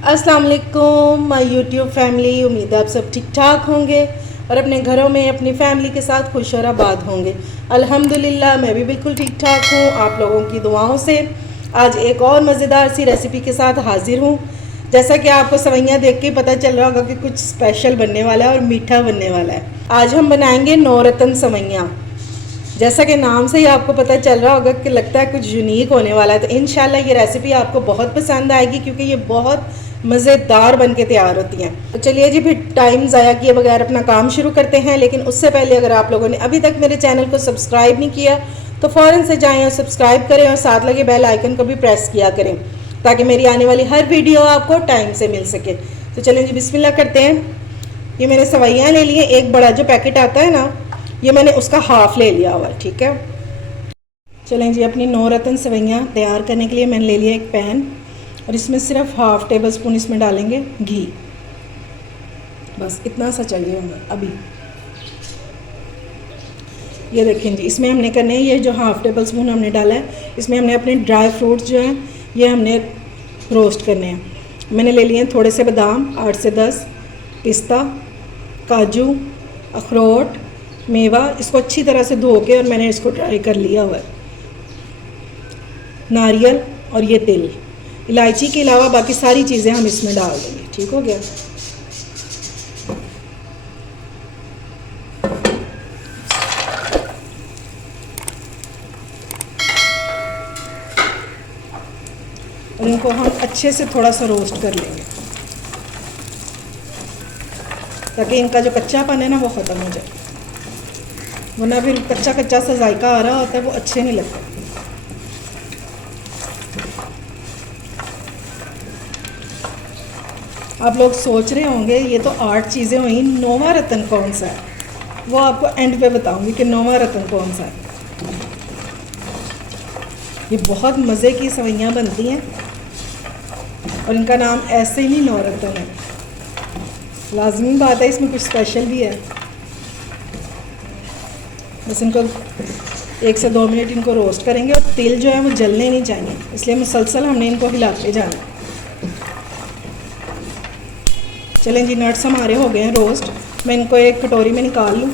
अस्सलाम वालेकुम my YouTube family. उम्मीद है आप सब ठीक ठाक होंगे और अपने घरों में अपनी फैमिली के साथ खुश और आबाद होंगे। अल्हम्दुलिल्लाह मैं भी बिल्कुल ठीक ठाक हूँ, आप लोगों की दुआओं से। आज एक और मज़ेदार सी रेसिपी के साथ हाजिर हूँ। जैसा कि आपको सवैयाँ देख के ही पता चल रहा होगा कि कुछ स्पेशल बनने वाला है और मीठा बनने वाला है। आज हम बनाएंगे नौरतन सवैयाँ। जैसा कि नाम से ही आपको पता चल रहा होगा कि लगता है कुछ यूनिक होने वाला है, तो इंशाल्लाह ये रेसिपी आपको बहुत पसंद आएगी क्योंकि ये बहुत मज़ेदार बन के तैयार होती हैं। तो चलिए जी, फिर टाइम ज़ाया किए बगैर अपना काम शुरू करते हैं। लेकिन उससे पहले अगर आप लोगों ने अभी तक मेरे चैनल को सब्सक्राइब नहीं किया तो फ़ौरन से जाएँ और सब्सक्राइब करें और साथ लगे बेल आइकन को भी प्रेस किया करें ताकि मेरी आने वाली हर वीडियो आपको टाइम से मिल सके। तो चलें जी, बिस्मिल्लाह करते हैं। ये मैंने सवैयाँ ले लिए, एक बड़ा जो पैकेट आता है ना, ये मैंने उसका हाफ़ ले लिया हुआ, ठीक है। चलें जी, अपनी नौरतन सवैयाँ तैयार करने के लिए मैंने ले लिया एक पैन और इसमें सिर्फ हाफ़ टेबल स्पून इसमें डालेंगे घी। बस इतना सा चाहिए हमें अभी। ये देखें जी, इसमें हमने करने ये जो हाफ़ टेबल स्पून हमने डाला है, इसमें हमने अपने ड्राई फ्रूट्स जो हैं ये हमने रोस्ट करने हैं। मैंने ले लिए हैं थोड़े से बादाम 8 से 10, पिस्ता, काजू, अखरोट, मेवा। इसको अच्छी तरह से धो के और मैंने इसको ड्राई कर लिया हुआ है। नारियल और ये तिल, इलायची के अलावा बाकी सारी चीज़ें हम इसमें डाल देंगे। ठीक हो गया। और इनको हम अच्छे से थोड़ा सा रोस्ट कर लेंगे ताकि इनका जो कच्चापन है ना वो ख़त्म हो जाए, वरना फिर कच्चा कच्चा सा जायका आ रहा होता है, वो अच्छे नहीं लगता। आप लोग सोच रहे होंगे ये तो 8 चीज़ें हुई, नौवां रतन कौन सा है? वो आपको एंड पे बताऊंगी कि नौवां रतन कौन सा है। ये बहुत मज़े की सवैयाँ बनती हैं और इनका नाम ऐसे ही नौरतन है। लाजमी बात है, इसमें कुछ स्पेशल भी है। बस इनको 1 से 2 मिनट इनको रोस्ट करेंगे और तेल जो है वो जलने नहीं चाहिए, इसलिए मुसलसल हमने इनको हिलाते जाना है। चलें जी, नट्स हमारे हो गए हैं रोस्ट। मैं इनको एक कटोरी में निकाल लूँ।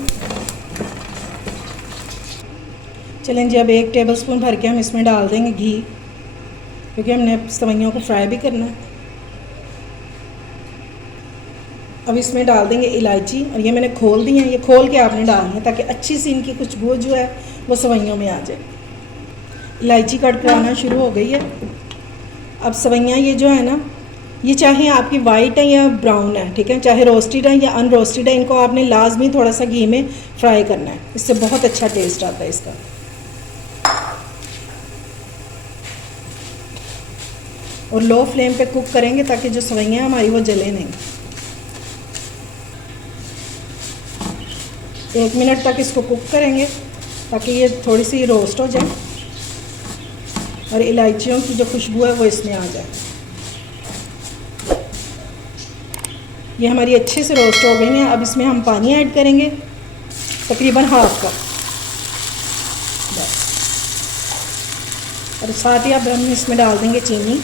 चलें जी, अब 1 टेबल स्पून भर के हम इसमें डाल देंगे घी, क्योंकि हमने सवैयों को फ्राई भी करना है। अब इसमें डाल देंगे इलायची, और ये मैंने खोल दी है, ये खोल के आपने डालनी है ताकि अच्छी सी इनकी खुशबू जो है वो सवैयों में आ जाए। इलायची कड़कड़ाना शुरू हो गई है। अब सवैयाँ ये जो है ना, ये चाहे आपकी वाइट है या ब्राउन है, ठीक है, चाहे रोस्टेड है या अनरोस्टेड है, इनको आपने लाजमी थोड़ा सा घी में फ्राई करना है, इससे बहुत अच्छा टेस्ट आता है इसका। और लो फ्लेम पे कुक करेंगे ताकि जो सवैयाँ हमारी वो जले नहीं। 1 मिनट तक इसको कुक करेंगे ताकि ये थोड़ी सी रोस्ट हो जाए और इलायचियों की जो खुशबू है वो इसमें आ जाए। ये हमारी अच्छे से रोस्ट हो गई हैं। अब इसमें हम पानी ऐड करेंगे, तकरीबन हाफ कप, और साथ ही अब हम इसमें डाल देंगे चीनी,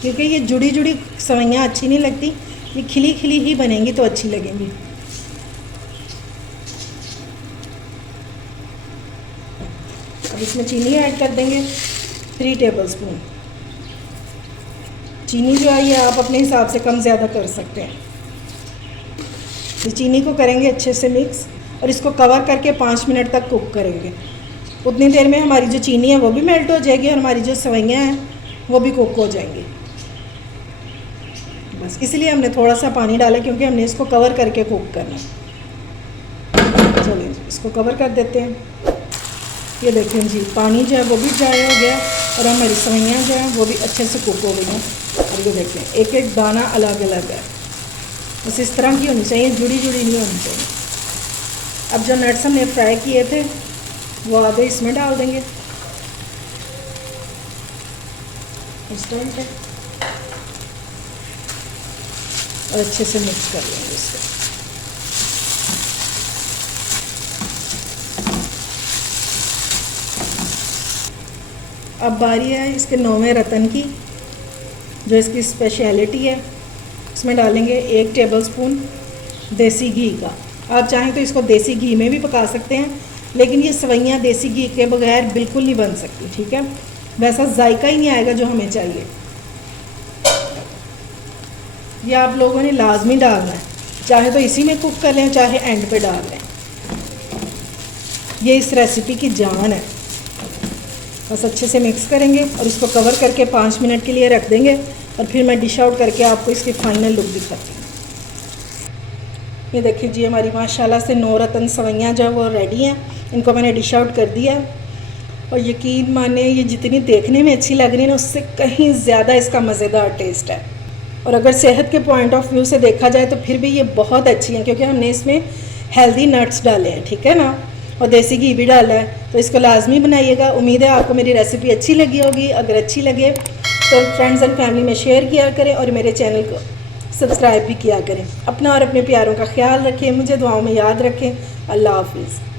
क्योंकि ये जुड़ी जुड़ी सवैयाँ अच्छी नहीं लगती, ये खिली खिली ही बनेंगी तो अच्छी लगेंगी। अब इसमें चीनी ऐड कर देंगे 3 टेबल स्पून। चीनी जो है ये आप अपने हिसाब से कम ज़्यादा कर सकते हैं। इस चीनी को करेंगे अच्छे से मिक्स और इसको कवर करके 5 मिनट तक कुक करेंगे। उतनी देर में हमारी जो चीनी है वो भी मेल्ट हो जाएगी और हमारी जो सवैयाँ हैं वो भी कुक हो जाएंगी। बस इसलिए हमने थोड़ा सा पानी डाला, क्योंकि हमने इसको कवर करके कुक करना है। चलिए इसको कवर कर देते हैं। ये देखें जी, पानी जो है वो भी ड्राई हो गया और हमारी सवैयाँ जो हैं वो भी अच्छे से कुक हो गई हैं। और ये देखें, एक एक दाना अलग अलग है। बस इस तरह की होनी चाहिए, जुड़ी जुड़ी नहीं होनी चाहिए। अब जो नट्स हमने फ्राई किए थे वो आधे इसमें डाल देंगे इस टाइम पे और अच्छे से मिक्स कर लेंगे इसको। अब बारी है इसके 9वें रतन की। जो इसकी स्पेशलिटी है, इसमें डालेंगे 1 टेबलस्पून देसी घी का। आप चाहें तो इसको देसी घी में भी पका सकते हैं, लेकिन ये सवैयाँ देसी घी के बगैर बिल्कुल नहीं बन सकती, ठीक है। वैसा जायका ही नहीं आएगा जो हमें चाहिए। ये आप लोगों ने लाजमी डालना है, चाहे तो इसी में कुक कर लें, चाहे एंड पे डाल लें। ये इस रेसिपी की जान है। बस अच्छे से मिक्स करेंगे और इसको कवर करके 5 मिनट के लिए रख देंगे, और फिर मैं डिश आउट करके आपको इसकी फाइनल लुक दिखाती हूँ। ये देखिए जी, हमारी माशाल्लाह से 9 रतन सवैयाँ जो वो रेडी हैं। इनको मैंने डिश आउट कर दिया, और यकीन माने ये जितनी देखने में अच्छी लग रही है ना, उससे कहीं ज़्यादा इसका मज़ेदार टेस्ट है। और अगर सेहत के पॉइंट ऑफ व्यू से देखा जाए तो फिर भी ये बहुत अच्छी हैं, क्योंकि हमने इसमें हेल्दी नट्स डाले हैं, ठीक है ना, और देसी घी भी डाला है। तो इसको लाजमी बनाइएगा। उम्मीद है आपको मेरी रेसिपी अच्छी लगी होगी। अगर अच्छी लगे तो फ्रेंड्स एंड फैमिली में शेयर किया करें, और मेरे चैनल को सब्सक्राइब भी किया करें। अपना और अपने प्यारों का ख्याल रखें, मुझे दुआओं में याद रखें। अल्लाह हाफिज़।